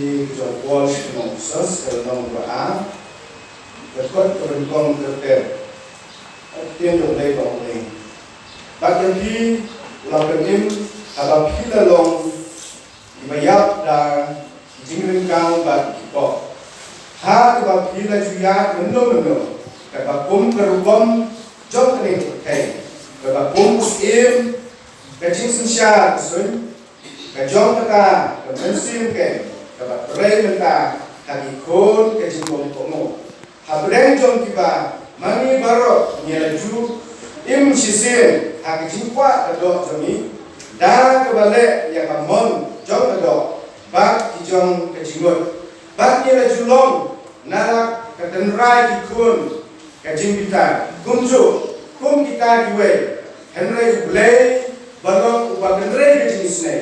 di John Paul Spinoza dalam doa berkat keberuntungan terter tiang yang lain dong ini. Bagian di ulang kenim abang kita long dibayar dan jingringkang bagi kita. Ha abang kita juga menung abang berubah jom kening terkait abang usim kecing sensia kesun kajong kita kemensim ke dapat berai kita kaki kon kecing komo habreng jom kita mani barok nyelaju im sisin kaki jingkwa kedok jomi dan kebalik yang kamon jom kedok bak kijong kecinggut bak nyelaju long narak ketenrai kikun kecing kita kunju kum kita diwe henry bulai balong ubah henry kecing isnai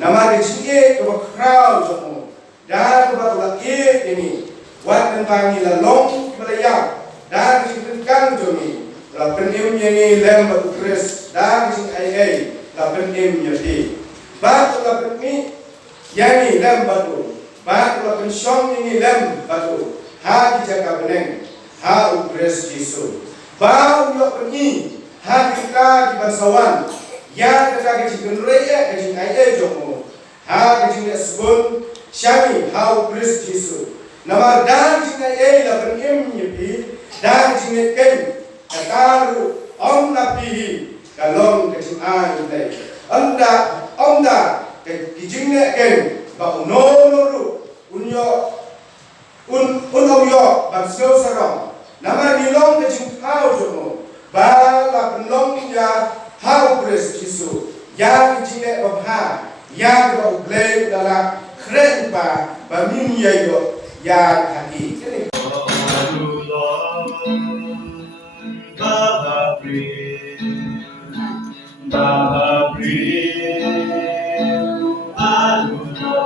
nama kecil kebakrau jomu dan kebak ini wat tentang lalong kebalayang dan kecil jomi la penim ni lem batu kres dan kecil ai la penim yati bat la penim yani lem batu bat la pensyong ni lem batu ha dijaka beneng ha ukres Yesus bau yo penim ha kita di bangsawan ya kita kecil raya kecil ai jomu ha kecil sebun syami ha ukres Yesus nama dan kecil ai la penim yati dan kecil ken Akaru om napihi kalong kecil ini anda kijingnya ken ba unoru unyo bangsio sarong nama nilong kecil kau jomo ba la penlong ya hau kres Yesus ya kijingnya babha ya ba ublay dalam keren ba mim yayo ya hati Baba breathe, Aluna,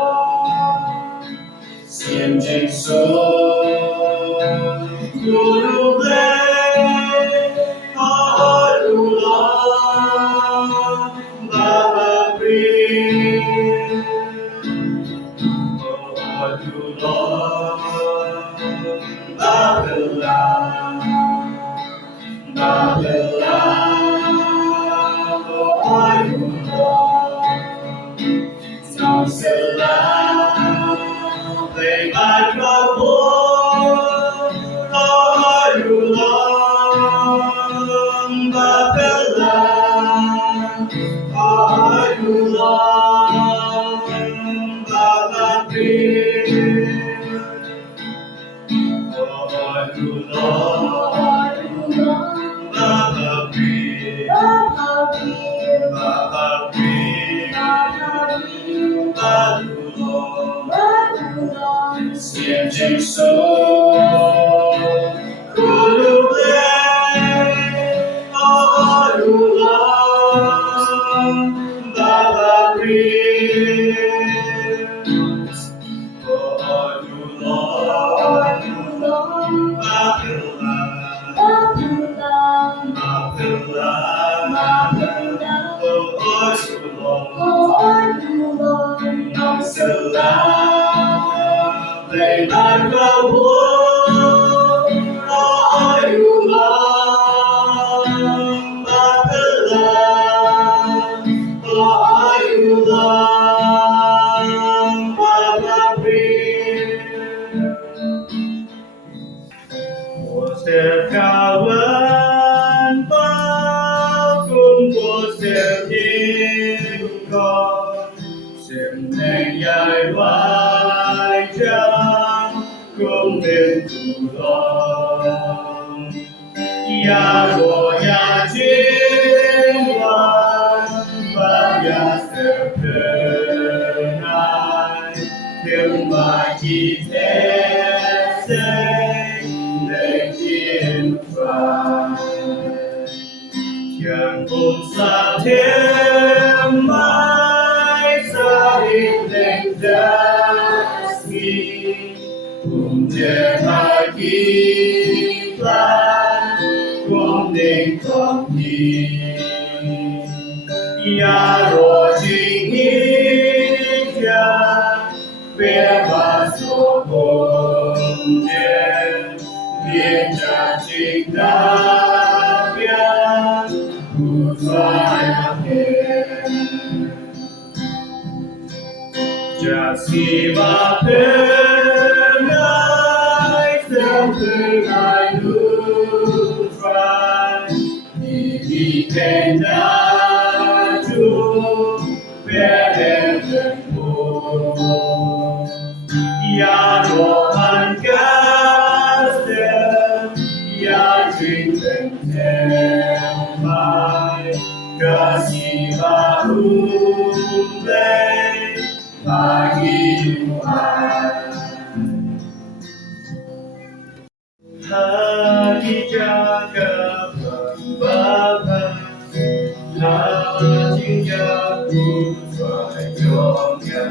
Siem Jing So, Guru Blay, Aluna, Baba breathe, Aluna, Siem Jing So, Guru Blay, Aluna, Baba breathe, kawan pun positif kau semneng yai wajah kum bentulang ya goya jiwan banyak terkenal kembali yang pun satem mai saling legasi unjer haki plan kondeng kopi ya rojing hija 把所梦见，连着进那边，不在那边。Just give up and I something I do try. If he can die to better than more. Ya Roman Gastel, Ya Drinken Tempai, Kasiha Umbe. Bagi Tuhan Hadi jaga pembawa Hadinya putra jongga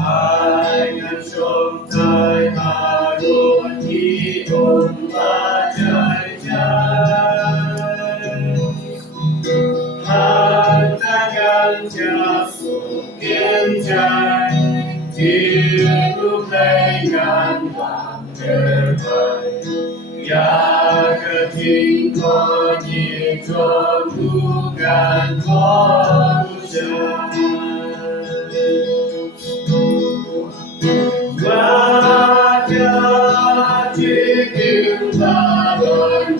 Aikan somtai harun hidup bajai jai Hantakan jasuh kenjai Hidup dengan terbaik Ya ketingkau di bukan manusia Wajah cikin badan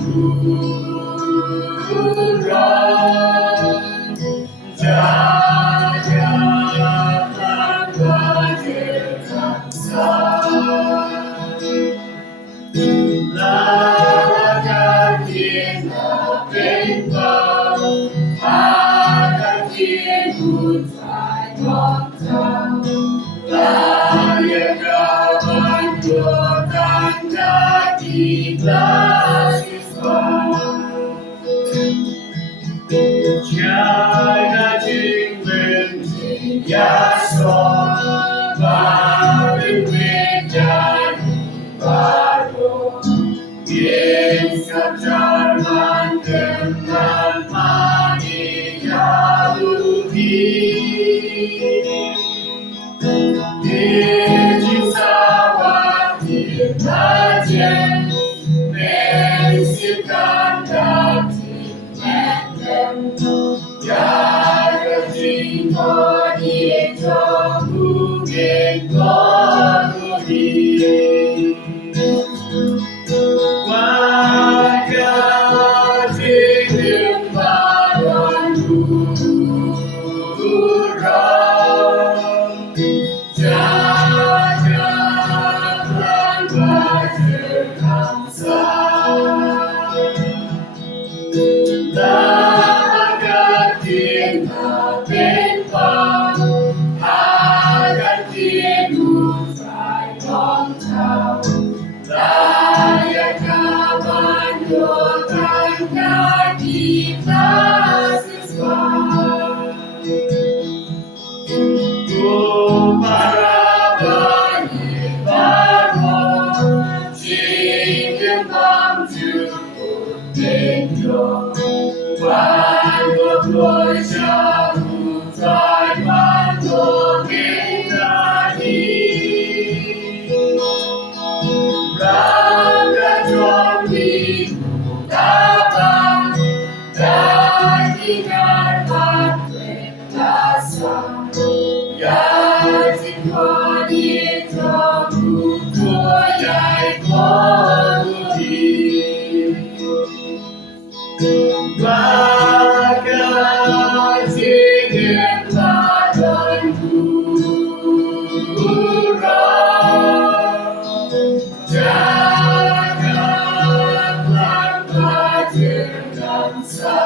kurang Jangan berjasa Lawan kita bintang Akan hidup saya Layak kawan Tuhan kaki belasiswa China Jing Lin Yaso Barin Wijan Baru Insap Jarman Dengan Mani Yahudi Dijin Sawat Dibajen Mengisipkan dati Jaga cinta di mungkin konuri Wajah cincin badan kurang Jaga pelan berjangsa Lagan kita bintang Akan hidup saya tahu Layak kawan Tuhan kaki belasiswa Para bayi baru Cincin bamju Tinjau Wanto Ploisha Utai Wanto Kendali Raga Jombi Mutaba Dahingan Matre Lasa Yasin Kodi Jomu Tuyai Kodi Maka cincin badan kurang Jaga pelan berjangsa